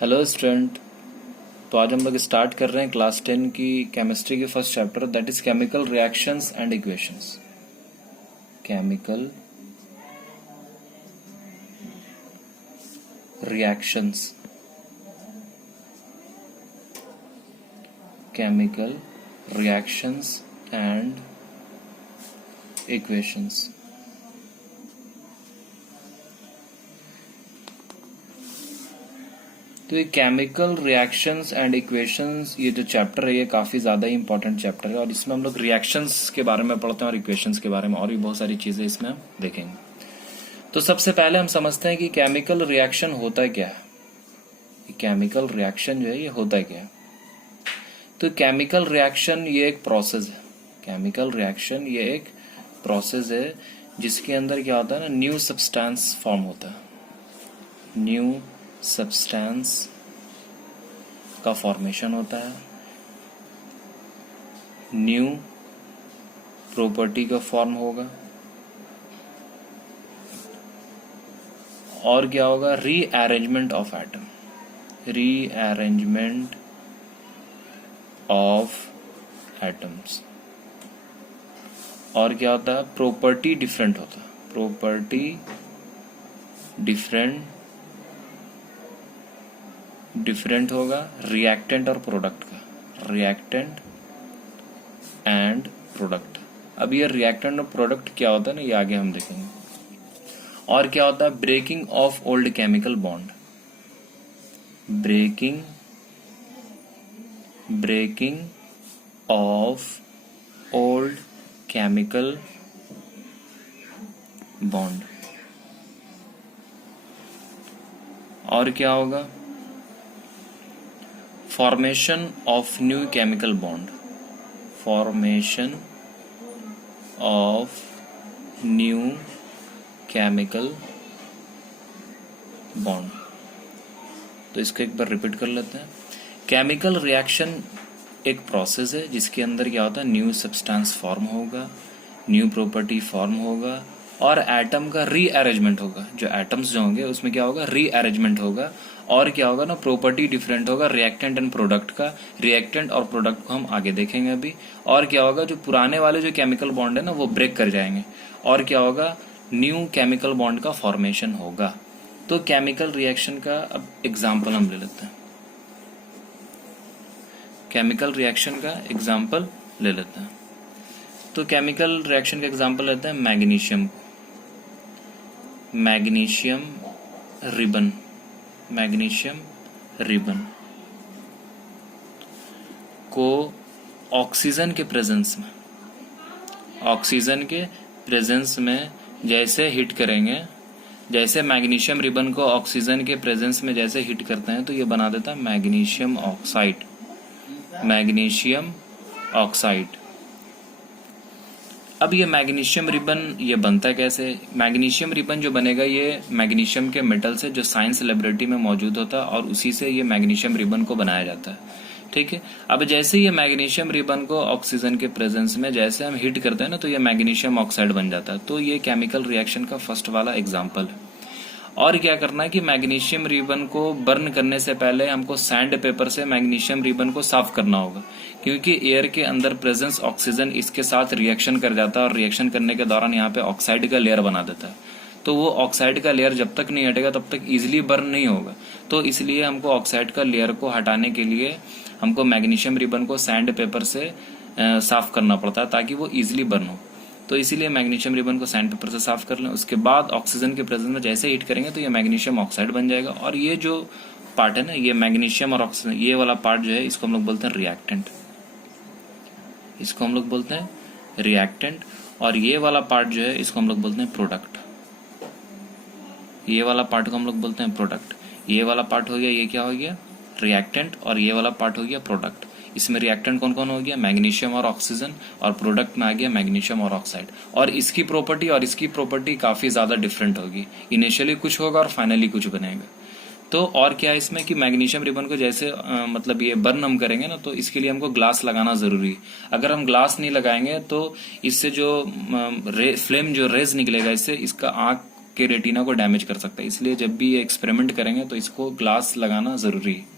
Hello student. तो आज हम लोग स्टार्ट कर रहे हैं क्लास 10 की केमिस्ट्री के first chapter that is chemical reactions and equations. Chemical reactions, chemical reactions and equations. तो ये केमिकल रिएक्शंस एंड इक्वेशंस, ये जो चैप्टर है ये काफ़ी ज़्यादा ही इंपॉर्टेंट चैप्टर है और इसमें हम लोग रिएक्शंस के बारे में पढ़ते हैं और इक्वेशंस के बारे में और भी बहुत सारी चीज़ें इसमें हम देखेंगे। तो सबसे पहले हम समझते हैं कि केमिकल रिएक्शन होता क्या है। केमिकल रिएक्शन जो है ये होता क्या है। तो केमिकल रिएक्शन ये एक प्रोसेस है। केमिकल रिएक्शन ये एक प्रोसेस है जिसके अंदर क्या होता है ना, न्यू सब्सटेंस फॉर्म होता है। न्यू सब्सटेंस का फॉर्मेशन होता है, न्यू प्रॉपर्टी का फॉर्म होगा और क्या होगा, rearrangement of atom, rearrangement of atoms. और क्या होता है, प्रॉपर्टी डिफरेंट होता है, प्रॉपर्टी डिफरेंट होगा रिएक्टेंट और प्रोडक्ट का, रिएक्टेंट एंड प्रोडक्ट। अब ये रिएक्टेंट और प्रोडक्ट क्या होता है ना, ये आगे हम देखेंगे। और क्या होता है, breaking of old chemical bond, breaking of old chemical bond. और क्या होगा, formation of new chemical bond, formation of new chemical bond. तो इसको एक बार रिपीट कर लेते हैं। केमिकल रिएक्शन एक प्रोसेस है जिसके अंदर क्या होता है, न्यू सब्सटेंस फॉर्म होगा, न्यू प्रॉपर्टी फॉर्म होगा और एटम का रीअरेंजमेंट होगा। जो एटम्स जो होंगे उसमें क्या होगा, रीअरेंजमेंट होगा और क्या होगा ना, प्रॉपर्टी डिफरेंट होगा रिएक्टेंट एंड प्रोडक्ट का। रिएक्टेंट और प्रोडक्ट को हम आगे देखेंगे अभी। और क्या होगा, जो पुराने वाले जो केमिकल बॉन्ड है ना वो ब्रेक कर जाएंगे और क्या होगा, न्यू केमिकल बॉन्ड का फॉर्मेशन होगा। तो केमिकल रिएक्शन का अब एग्जाम्पल हम ले लेते हैं। केमिकल रिएक्शन का एग्जाम्पल ले लेते हैं। तो केमिकल रिएक्शन का एग्जाम्पल लेते हैं magnesium, magnesium ribbon, magnesium ribbon को ऑक्सीजन के प्रेजेंस में, ऑक्सीजन के प्रेजेंस में जैसे हिट करेंगे, जैसे मैग्नीशियम रिबन को ऑक्सीजन के प्रेजेंस में जैसे हिट करते हैं तो ये बना देता है मैग्नीशियम ऑक्साइड, मैग्नीशियम ऑक्साइड। अब ये मैग्नीशियम रिबन ये बनता कैसे, मैग्नीशियम रिबन जो बनेगा ये मैग्नीशियम के मेटल से जो साइंस लैबोरेटरी में मौजूद होता है और उसी से ये मैग्नीशियम रिबन को बनाया जाता है। ठीक है। अब जैसे ये मैग्नीशियम रिबन को ऑक्सीजन के प्रेजेंस में जैसे हम हिट करते हैं ना तो ये मैग्नीशियम ऑक्साइड बन जाता है। तो ये केमिकल रिएक्शन का फर्स्ट वाला एग्जाम्पल है। और क्या करना है कि मैग्नीशियम रिबन को बर्न करने से पहले हमको सैंड पेपर से मैग्नीशियम रिबन को साफ करना होगा, क्योंकि एयर के अंदर प्रेजेंस ऑक्सीजन इसके साथ रिएक्शन कर जाता है और रिएक्शन करने के दौरान यहाँ पे ऑक्साइड का लेयर बना देता है। तो वो ऑक्साइड का लेयर जब तक नहीं हटेगा तब तक इजिली बर्न नहीं होगा। तो इसलिए हमको ऑक्साइड का लेयर को हटाने के लिए हमको मैग्नीशियम रिबन को सैंड पेपर से साफ करना पड़ता है ताकि वो इजिली बर्न हो। तो इसीलिए मैग्नीशियम रिबन को सैंड पेपर से साफ कर लें। उसके बाद ऑक्सीजन के प्रेजेंस में जैसे हिट करेंगे तो ये मैग्नीशियम ऑक्साइड बन जाएगा। और ये जो पार्ट है ना, ये मैग्नीशियम और ऑक्सीजन, ये वाला पार्ट जो है इसको हम लोग बोलते हैं रिएक्टेंट, इसको हम लोग बोलते हैं रिएक्टेंट। और ये वाला पार्ट जो है इसको हम लोग बोलते हैं प्रोडक्ट, ये वाला पार्ट को हम लोग बोलते हैं प्रोडक्ट। ये वाला पार्ट हो गया, ये क्या हो गया, रिएक्टेंट, और ये वाला पार्ट हो गया प्रोडक्ट। इसमें रिएक्टेंट कौन कौन हो गया, मैग्नीशियम और ऑक्सीजन, और प्रोडक्ट में आ गया मैग्नीशियम और ऑक्साइड। और इसकी प्रॉपर्टी और इसकी प्रॉपर्टी काफी ज्यादा डिफरेंट होगी। इनिशियली कुछ होगा और फाइनली कुछ बनेगा। तो और क्या है इसमें कि मैग्नीशियम रिबन को जैसे मतलब ये बर्न हम करेंगे ना तो इसके लिए हमको ग्लास लगाना जरूरी है। अगर हम ग्लास नहीं लगाएंगे तो इससे जो फ्लेम जो रेज निकलेगा इससे इसका आंख के रेटिना को डैमेज कर सकता है। इसलिए जब भी ये एक्सपेरिमेंट करेंगे तो इसको ग्लास लगाना जरूरी है।